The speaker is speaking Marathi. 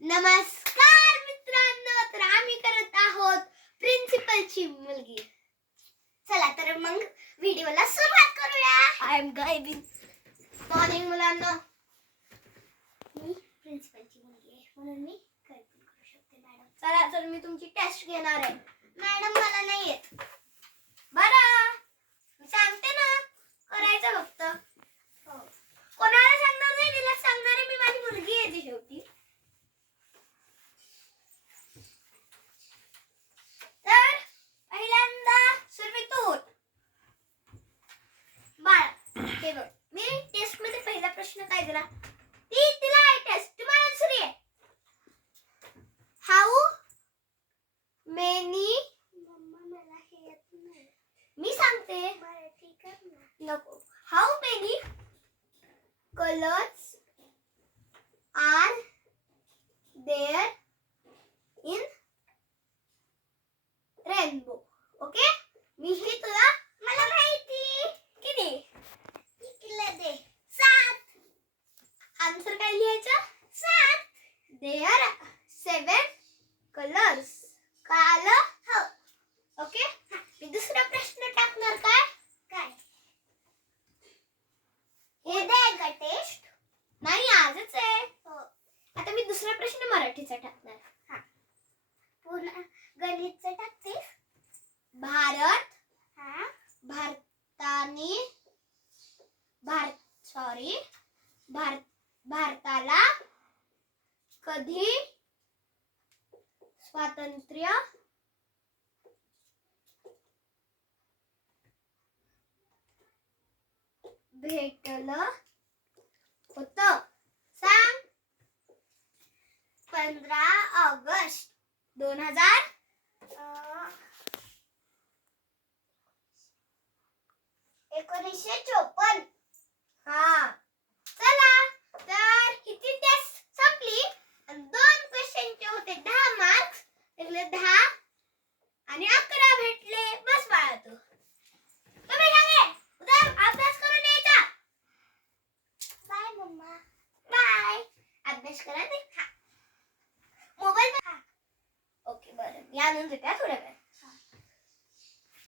नमस्कार मित्रांनो, तर आम्ही करत आहोत प्रिन्सिपलची मुलगी. चला तर मग व्हिडिओला सुरुवात करूया. I am गायबिंग. मॉर्निंग मुलांनो, मी प्रिन्सिपलची मुलगी आहे म्हणून मी कल्पना करू शकते मॅडम. चला तर मी तुमची टेस्ट घेणार आहे. मॅडम मला नाही येत. बरं मी सांगते ना, करायचं फक्त. कोणाला सांगणार नाही, तिला सांगणार आहे मी, माझी मुलगी आहे ती शेवटी. तर पहिल्यांदा सुरवितून बाळ हे बघ, मी टेस्ट मध्ये पहिला प्रश्न काय दिला, तिला आहे टेस्ट, तुम्हाला आन्सर आहे. हाऊ मेनी, मम्मा मला हे येत नाही, मी सांगते मराठी कर ना. नको. How many colours are there in rainbow. Okay, मी हे तुला, मला माहिती किती, कितीला दे 7. आन्सर काय लिहायचं, 7. There 7 colours. कळालं? हो. ओके, मी दुसरा प्रश्न टाकणार. काय हे दे का टेस्ट? नाही, आजच आहे. हो. आता मी दुसरा प्रश्न मराठीचा टाकणार. हा, पुन्हा गणितचा टाकतेस. भारत, हा, भारताला कधी स्वातंत्र्य भेटलं होतं, सांग. 15 ऑगस्ट 1954. हा, चला तर किती टेस्ट संपली. 2 क्वेश्चनचे होते 10 मार्क्स, त्यातले 10 आणि 11 भेटले. बस बाळा, तू तुम्ही सगळे उद्या अभ्यास करून यायचा. Bye mamma. बाय. अभ्यास करा ते. हा, मोबाईल. ओके, बरं मी आणून देते थोड्या वेळ.